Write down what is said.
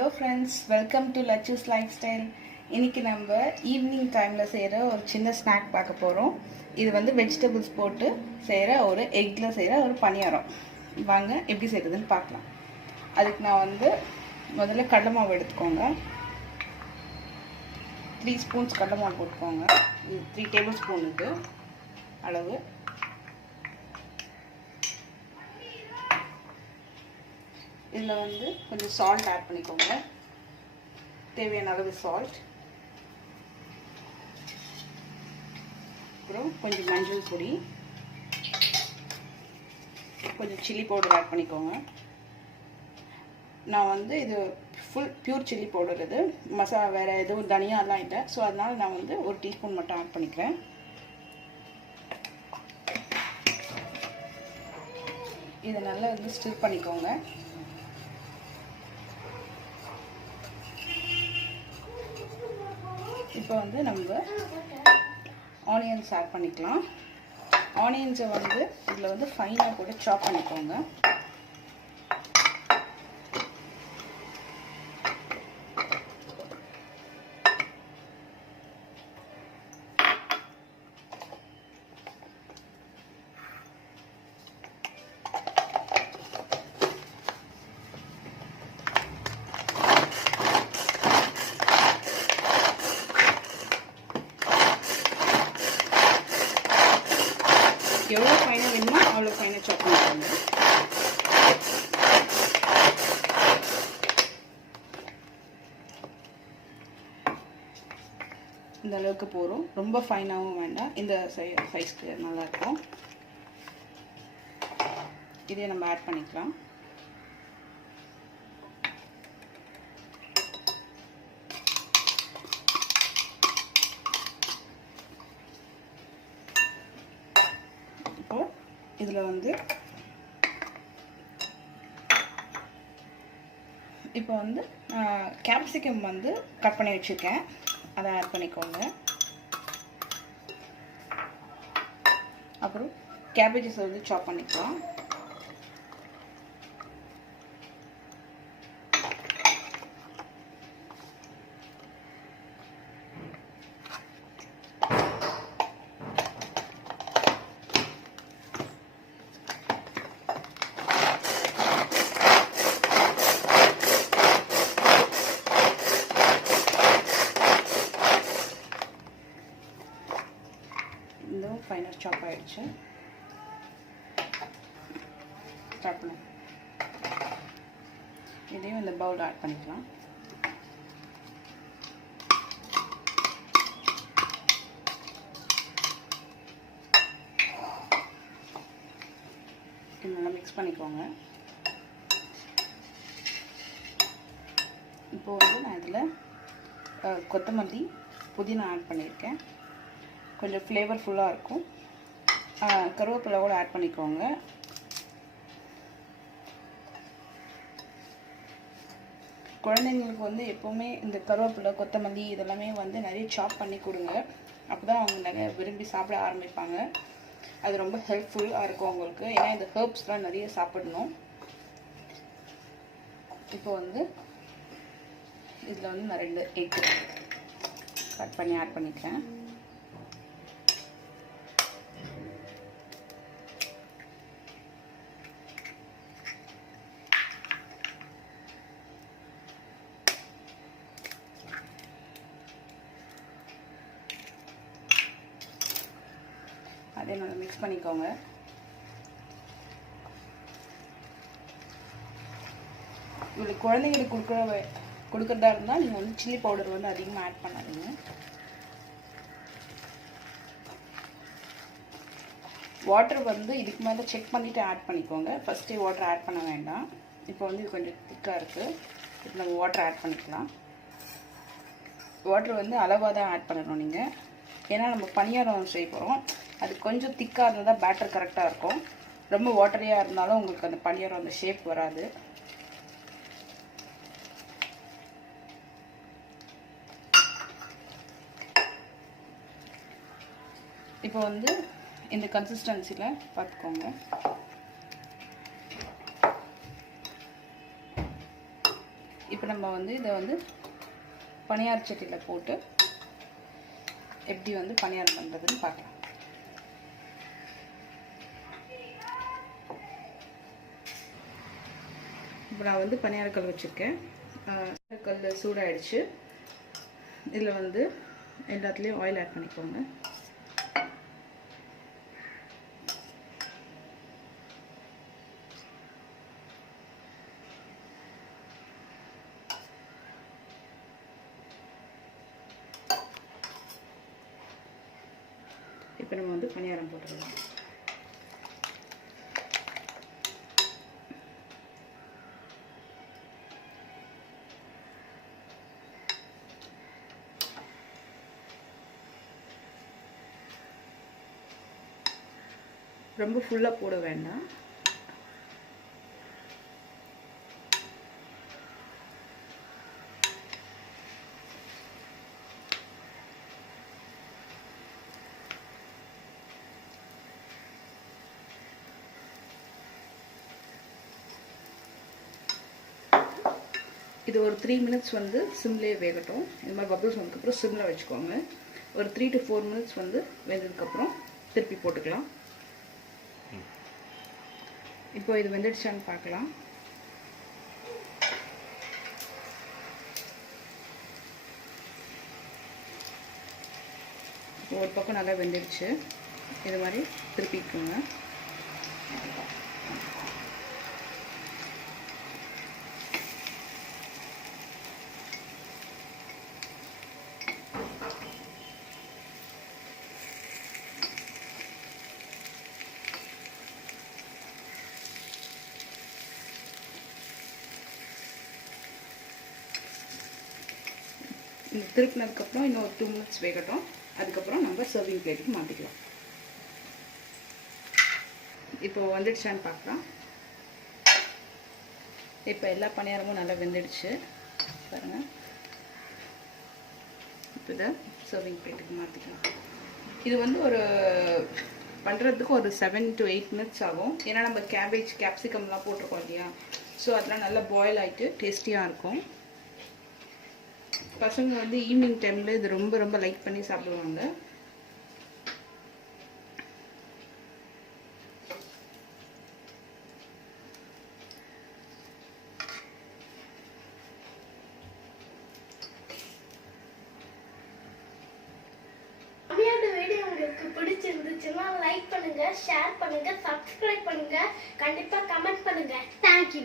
Hello friends, welcome to Lachu's Lifestyle. இன்னைக்கு நம்ம evening டைம்ல செய்யற ஒரு சின்ன ஸ்நாக் பார்க்க போறோம். இது வந்து வெஜிடபிள்ஸ் போட்டு செய்யற ஒரு எக்ல செய்யற ஒரு பணியாரம். வாங்க எப்படி செய்யறதுன்னு பார்க்கலாம். அதுக்கு நான் வந்து முதல்ல கடலை மாவு எடுத்துக்கோங்க. 3 ஸ்பூன்ஸ் கடலை மாவு போட்டுக்கோங்க. 3 டேபிள் ஸ்பூன் இது அளவு. இதில் வந்து கொஞ்சம் சால்ட் ஆட் பண்ணிக்கோங்க. தேவையான அளவு சால்ட், அப்புறம் கொஞ்சம் மஞ்சள் பொடி, கொஞ்சம் சில்லி பவுடர் ஆட் பண்ணிக்கோங்க. நான் வந்து இது ஃபுல் பியூர் சில்லி பவுடர், இது மசாலா வேறு எதுவும் தனியாலாம் இல்லை. ஸோ அதனால் நான் வந்து 1 டீஸ்பூன் மட்டும் ஆட் பண்ணிக்கிறேன். இதை நல்லா வந்து ஸ்டிர் பண்ணிக்கோங்க. இப்போ வந்து நம்ம ஆனியன்ஸ் ஆட் பண்ணிக்கலாம். ஆனியன்ஸை வந்து இதில் வந்து ஃபைனாக கூட சாப் பண்ணிக்கோங்க. எவ்வளோ ஃபைனாக வேணுமோ அவ்வளோ ஃபைனாக சாப் பண்ணிக்கோங்க. இந்த அளவுக்கு போகிறோம். ரொம்ப ஃபைனாகவும் வேண்டாம், இந்த சைஸ்க்கு நல்லாயிருக்கும். இதே நம்ம ஆட் பண்ணிக்கலாம். இதில் வந்து இப்போ வந்து கேப்சிகம் வந்து கட் பண்ணி வச்சுருக்கேன், அதை ஆட் பண்ணிக்கோங்க. அப்புறம் கேபேஜஸ் வந்து சாப் பண்ணிக்கலாம். ஃபைனல் சாப் ஆயிடுச்சு. ஸ்டார்ட் பண்ண இதையும் இந்த பவுல் ஆட் பண்ணிக்கலாம். நல்லா மிக்ஸ் பண்ணிக்கோங்க. இப்போ வந்து நான் இதில் கொத்தமல்லி, புதினா ஆட் பண்ணியிருக்கேன். கொஞ்சம் ஃப்ளேவர்ஃபுல்லாக இருக்கும். கருவேப்பிலை கூட ஆட் பண்ணிக்கோங்க. குழந்தைங்களுக்கு வந்து எப்போவுமே இந்த கருவேப்பிலை, கொத்தமல்லி இதெல்லாமே வந்து நிறைய சாப் பண்ணி கொடுங்க. அப்போ தான் அவங்க நிறைய விரும்பி சாப்பிட ஆரம்பிப்பாங்க. அது ரொம்ப ஹெல்ப்ஃபுல்லாக இருக்கும் அவங்களுக்கு. ஏன்னா இந்த ஹெர்ப்ஸ்லாம் நிறைய சாப்பிடணும். இப்போ வந்து இதில் வந்து நான் 2 எக் கட் பண்ணி ஆட் பண்ணிக்கிறேன். அதே நல்லா மிக்ஸ் பண்ணிக்கோங்க. இவங்களுக்கு குழந்தைங்களுக்கு கொடுக்குறதா இருந்தால் நீங்கள் வந்து சில்லி பவுடர் வந்து அதிகமாக ஆட் பண்ணாதீங்க. வாட்டர் வந்து இதுக்கு மேலே செக் பண்ணிவிட்டு ஆட் பண்ணிக்கோங்க. ஃபஸ்ட்டே வாட்டர் ஆட் பண்ண வேண்டாம். இப்போ வந்து இது கொஞ்சம் திக்காக இருக்குது. இப்போ நம்ம வாட்டர் ஆட் பண்ணிக்கலாம். வாட்டர் வந்து அளவாக தான் ஆட் பண்ணணும் நீங்கள். ஏன்னா நம்ம பணியாரம் செய்ய போகிறோம். அது கொஞ்சம் திக்காக இருந்தால் தான் பேட்டர் கரெக்டாக இருக்கும். ரொம்ப வாட்டரியாக இருந்தாலும் உங்களுக்கு அந்த பணியாரம் அந்த ஷேப் வராது. இப்போ வந்து இந்த கன்சிஸ்டன்சியில் பார்த்துக்கோங்க. இப்போ நம்ம வந்து இதை வந்து பனியார சட்டியில் போட்டு எப்படி வந்து பனியாரம் பண்ணுறதுன்னு பார்க்கலாம். இப்போ நான் வந்து பனியாரக்கல் வச்சுருக்கேன். கல் சூடாகிடுச்சு. இதில் வந்து எல்லாத்துலேயும் ஆயில் ஆட் பண்ணிக்கோங்க. இப்போ நம்ம வந்து பனியாரம் போட்டுடலாம். ரொம்ப ஃபுல்லாக போட வேண்டாம். இது ஒரு 3 மினிட்ஸ் வந்து சிம்லேயே வேகட்டும். இது மாதிரி பபிள்ஸ் வந்ததுக்கப்புறம் சிம்மில் வச்சுக்கோங்க. ஒரு 3 to 4 மினிட்ஸ் வந்து வெந்ததுக்கப்புறம் திருப்பி போட்டுக்கலாம். இப்போ இது வெந்துடுச்சான்னு பார்க்கலாம். ஒரு பக்கம் நல்லா வெந்துடுச்சு. இது மாதிரி திருப்பிக்கோங்க. இந்த திருப்பினதுக்கப்புறம் இன்னும் ஒரு 2 மினிட்ஸ் வேகட்டும். அதுக்கப்புறம் நம்ம சர்விங் பிளேட்டுக்கு மாற்றிக்கலாம். இப்போ வந்துடுச்சான்னு பார்க்கலாம். இப்போ எல்லா பணியாரமும் நல்லா வெந்துடுச்சு பாருங்கள். இப்போ இதை சர்விங் பிளேட்டுக்கு மாற்றிக்கலாம். இது வந்து ஒரு பண்ணுறதுக்கு ஒரு 7 to 8 மினிட்ஸ் ஆகும். ஏன்னா நம்ம கேபேஜ் கேப்சிகம்லாம் போட்டிருக்கோம் இல்லையா. ஸோ அதெல்லாம் நல்லா பாயில் ஆகிட்டு டேஸ்டியாக இருக்கும். பசங்க வந்து ஈவினிங் டைமில் இது ரொம்ப ரொம்ப லைக் பண்ணி சாப்பிடுவாங்க. பிடிச்சிருந்துச்சுன்னா லைக் பண்ணுங்க, ஷேர் பண்ணுங்க, சப்ஸ்கிரைப் பண்ணுங்க, கண்டிப்பா கமெண்ட் பண்ணுங்க. தேங்க்யூ.